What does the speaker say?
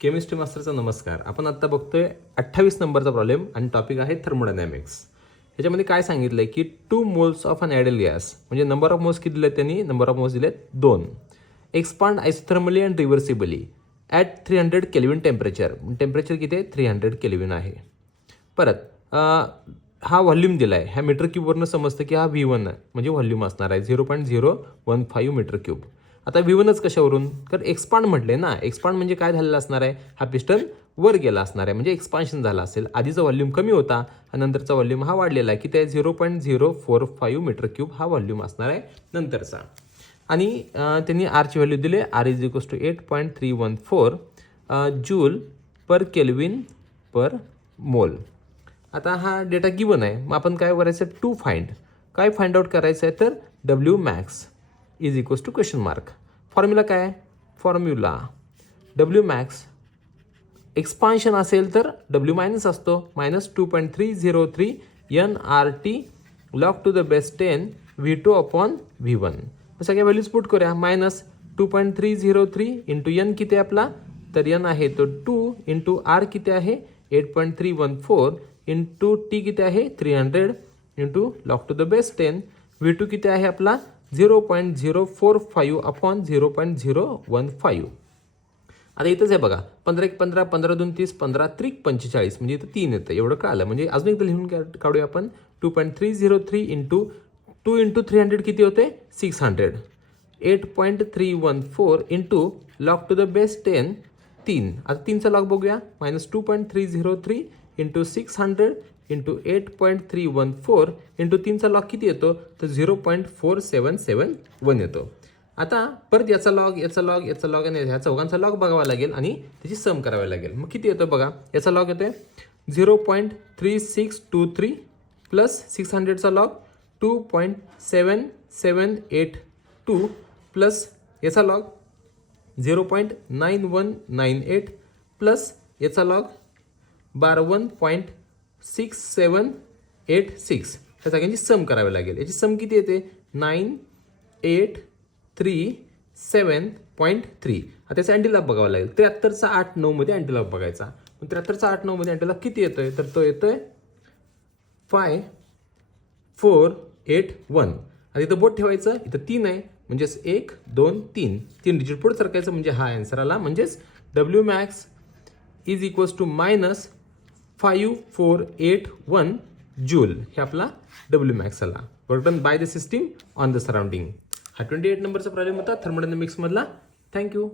Chemistry मास्टरचा नमस्कार. आपण आत्ता बघतोय 28 नंबरचा प्रॉब्लेम आणि टॉपिक आहे थर्मोडायनॅमिक्स. याच्यामध्ये काय सांगितलंय की 2 moles of an ideal gas, म्हणजे नंबर ऑफ मोल्स किती दिले त्यांनी, नंबर ऑफ मोल्स दिले 2, expand isothermally and reversibly at 300 kelvin temperature. Temperature किती आहे, 300 केल्विन आहे. परत हा व्हॉल्यूम दिला आहे, ह्या मीटर क्यूबवरनं समजतं की हा V1 म्हणजे व्हॉल्यूम असणार आहे 0.015 मीटर क्यूब. आता V1च कशावरून, तर एक्सपांड म्हटले ना, एक्सपांड म्हणजे काय झालेलं असणार आहे, हा पिस्टन वर गेला असणार आहे, म्हणजे एक्सपान्शन झाला असेल. आधीचा व्हॉल्यूम कमी होता आणि नंतरचा व्हॉल्यूम हा वाढलेला आहे, की ते 0.045 मीटर क्यूब हा व्हॉल्यूम असणार आहे नंतरचा. आणि त्यांनी आरची व्हॅल्यू दिले, R is equals to 8.314 joule per kelvin per mole. आता हा डेटा गिवन आहे, मग आपण काय करायचं, टू फाइंड, काय फाइंड आउट करायचं आहे, तर W max is equals to question mark. Formula काय, फॉर्म्युला W max एक्सपान्शन असेल तर W मायनस असतो, minus 2.303 nRT log to the base 10 V2 upon V1. सगळ्या व्हॅल्यूज पुट करूया. मायनस 2.303 इंटू n किती आहे आपला, तर n आहे तो 2 इंटू R किती आहे 8.314 इंटू T किती आहे 300 into log to the base 10 V2 किती आहे आपला 0.045 अपॉन 0.015. आता इथंच आहे बघा, 15 1 15 15 2 30 15 3 45, म्हणजे इथं 3 येतं, एवढं कळालं. म्हणजे अजून एकदा लिहून काढूया आपण. 2.303 इंटू 2 इंटू 300 किती होते 600, 8.314 into log to the base 10 3. आता 3चा लॉग बघूया, मायनस 2.303 इंटू 600 इंटू 8.314 इंटू 3चा लॉग किती येतो, तर 0.4771 येतो. आता परत याचा लॉग, याचा लॉग, याचा लॉग आणि ह्या चौघांचा लॉग बघावा लागेल आणि त्याची सम करावी लागेल. मग किती येतो बघा, याचा लॉग येतोय 0.3623 प्लस 600चा लॉग 2.7782 प्लस याचा लॉग 0.9198 प्लस याचा लॉग 12.6786. त्या सगळ्यांची सम करावी लागेल. याची सम किती येते 9837.3. आता त्याचा अँटीलॉग बघावा लागेल. 73चा 8 9 मध्ये अँटीलॉग बघायचा. मग 73चा 8 9 मध्ये अँटीलॉग किती येतोय, तर तो येतोय 5481. आता इथं बोट ठेवायचं, इथं 3 आहे म्हणजेच 1 2 3 3 डिजिट पुढे सरकायचं, म्हणजे हा आन्सर आला. म्हणजेच W max is equals to minus 5481 joule, हे आपला W max आला. Work done by the system on the surrounding. हा 28 नंबरचा प्रॉब्लेम होता थर्मोडायनॅमिक्स मधला. थँक्यू.